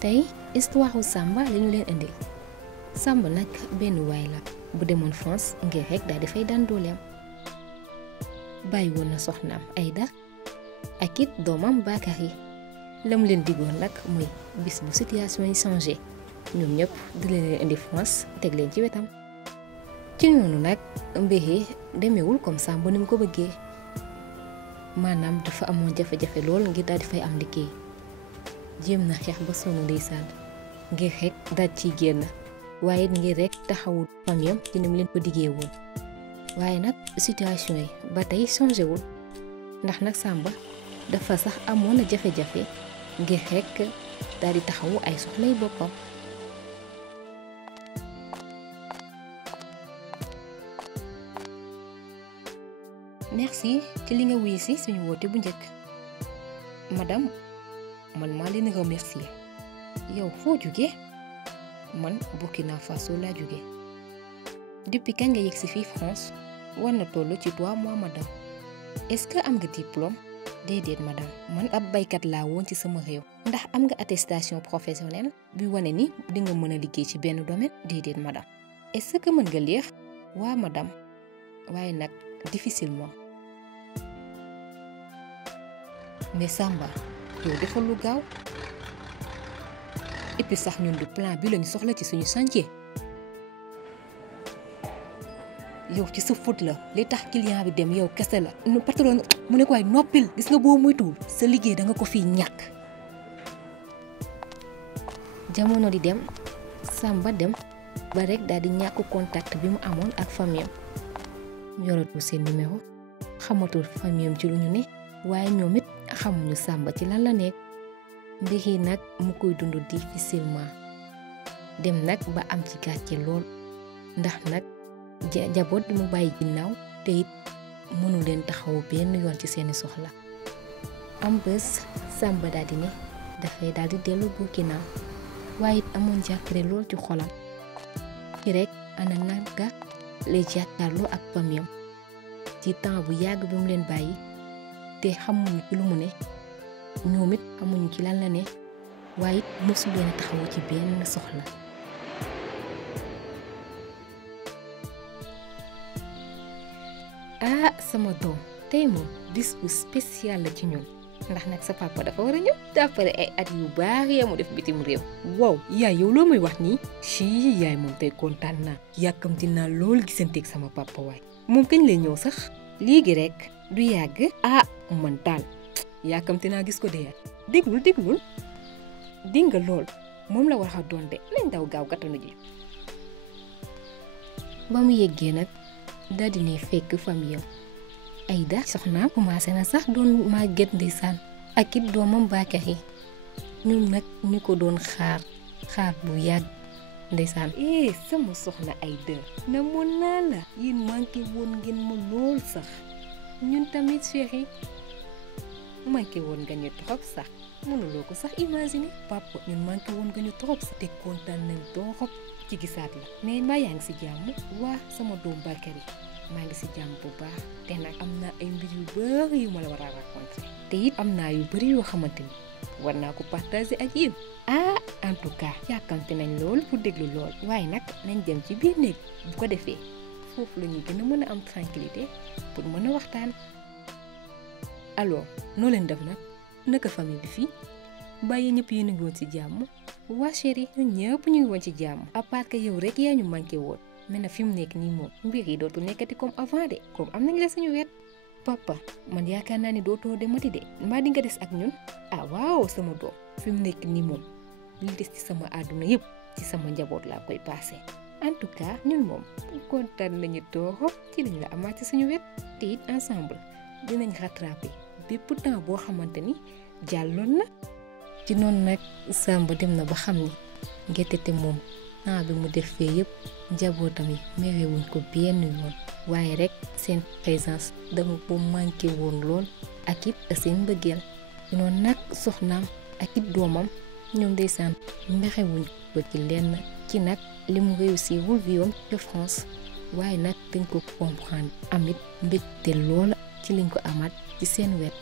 tey histoire Samba la ñu leen indil Samba nag benn waay la bu demoon France ngir rek daal di fay daan dooleem bàyyi woon na soxnaam Aïda ak it doomam Bakary lam leen digoon nag mooy bis bu situation yi changé ñoom ñëpp di leen indi France teg leen ci wetam ci noonu nag mbir yi demeewul comme Samba ni mu ko bëggee maanaam dafa amoon jafe-jafe lool ngir daal di fay am liggéey jéem na xeex ba sonn ndeysaan ngir rek daal ciy génn waaye ngir rek taxawul famiyam ci ni mu leen ko diggee woon waaye nag situation yi ba tey changé wul ndax nag Samba dafa sax amoon na jafe-jafe ngir rek daal di taxawu ay soxlay boppam. merci ci li nga wuyu si suñu woote bu njëkk madame man maa leen remercier yow foo jóge man Burkina Faso laa jóge depuis kañ nga yegg si fii France war na toll ci 3 mois madame est-ce que am nga diplôme déedéet madame man ab baykat laa woon ci sama réew ndax am nga attestation professionnelle bi wane ni di nga mën a liggéey ci benn domaine déedéet madame est-ce que mën nga lire waa madame waaye nag difficilement mais Samba yow defal lu gaaw et puis sax ñun du plan bi lañu soxla ci suñu chantier yow ci sa faute la li tax client bi dem yow kese la nu patron mu ne ko ay noppil gis nga boo muytuwul sa liggéey da nga ko fiy ñàkk jamono di dem Samba dem ba rek daal di ñàkk contact bi mu amoon ak famille am yoratul seen numéro xamatul famille am ci lu ñu ne waaye ñoom it xamuñu Samba ci lan la nekk mbir yi nag mu koy dund difficilement dem nag ba am ci gàcce lool ndax nag jaboot bi mu bàyyi ginnaaw te it mënu leen taxawu benn yoon ci seeni soxla am bés Samba daal di ne dafay daal di dellu Burkina waaye it amoon jàkkare lool ci xolam ci rek ana naka lay jàkkaarloo ak famiyam ci temps bu yàgg bi mu leen bàyyi te xamuñu ci lu mu ne ñoom it xamuñu ci lan la ne waaye it mësu leen taxawu ci benn soxla sama doom tey moom bis bu spécial la ci ñun ndax nag sa papa dafa war a ñëw d'après ay at yu baax ya mu def bitim réew. waaw yaay yow loo may wax nii ci yaay moom tey kontaan naa yàkkamti naa lool gisanteeg sama papa waay moom kañ lay ñëw sax. léegi rek du yàgg. man daal yàkkamti naa gis ko de yaay. déglul dégg nga lool moom la war a doon de nañ daw gaaw gàttanu ji. ba mu yeggee nag daal di ne fekk famille am Aïda soxnaam commencé na sax doon màgget ndeysaan ak it doomam Bakary ñoom nag ñu ko doon xaar bu yàgg ndeysaan. sama soxna Aïda na moon naa la yéen manqué woon ngeen ma lool sax ñun tamit chéri manqué woon nga ñu trop sax mënuloo ko sax imaginer papa ñun manqué woon nga ñu trop sax te kontaan nañ trop ci gisaat la mais mbaa yaa ngi si jàmm. waa sama doom Bakary maa ngi si jàmm bu baax te nag am naa ay mbir yu bari yu ma la war a raconter te it am naa yu bari yoo xamante ni war naa ko partager ak yéen. en tout cas yàkkamte nañ lool pour déglu lool waaye nag nañ dem ci biir néeg bu ko defee foofu la ñuy gën a mën a am tranquillité pour mën a waxtaan. alors noo leen def nag naka famille bi fii bàyyi ñëpp yéen a ngi woon ci jàmm. waa chéri ñun ñëpp ñu ngi woon ci jàmm à part que yow rek yaa ñu manqué woon mais nag fi mu nekk nii moom mbir yi dootul nekkati comme avant de comme am nañ la suñu wet. papa man yaakaar naa ni dootoo demati de mbaa di nga des ak ñun. waaw sama doom fi mu nekk nii moom li des ci sama àdduna yëpp ci sama njaboot laa koy passé en tout cas ñun moom kontaan nañu torop ci lañ la amaat ci suñu wet te it ensemble dinañ rattraper bépp temps boo xamante ni jàlloon na. ci noonu nag Samba dem na ba xam ni Ngettete moom temps bi mu def fee yëpp njabootam yi merewuñ ko benn yoon waaye rek seen présence dama ko manqué woon lool ak it seen mbëggeel ci noonu nag soxnaam ak it doomam ñoom ndeysaan merewuñ ko ci lenn ci nag li mu réussir wul viom ca France waaye nag dañ ko comprendre amit mbégte loola ci liñ ko amaat ci seen wet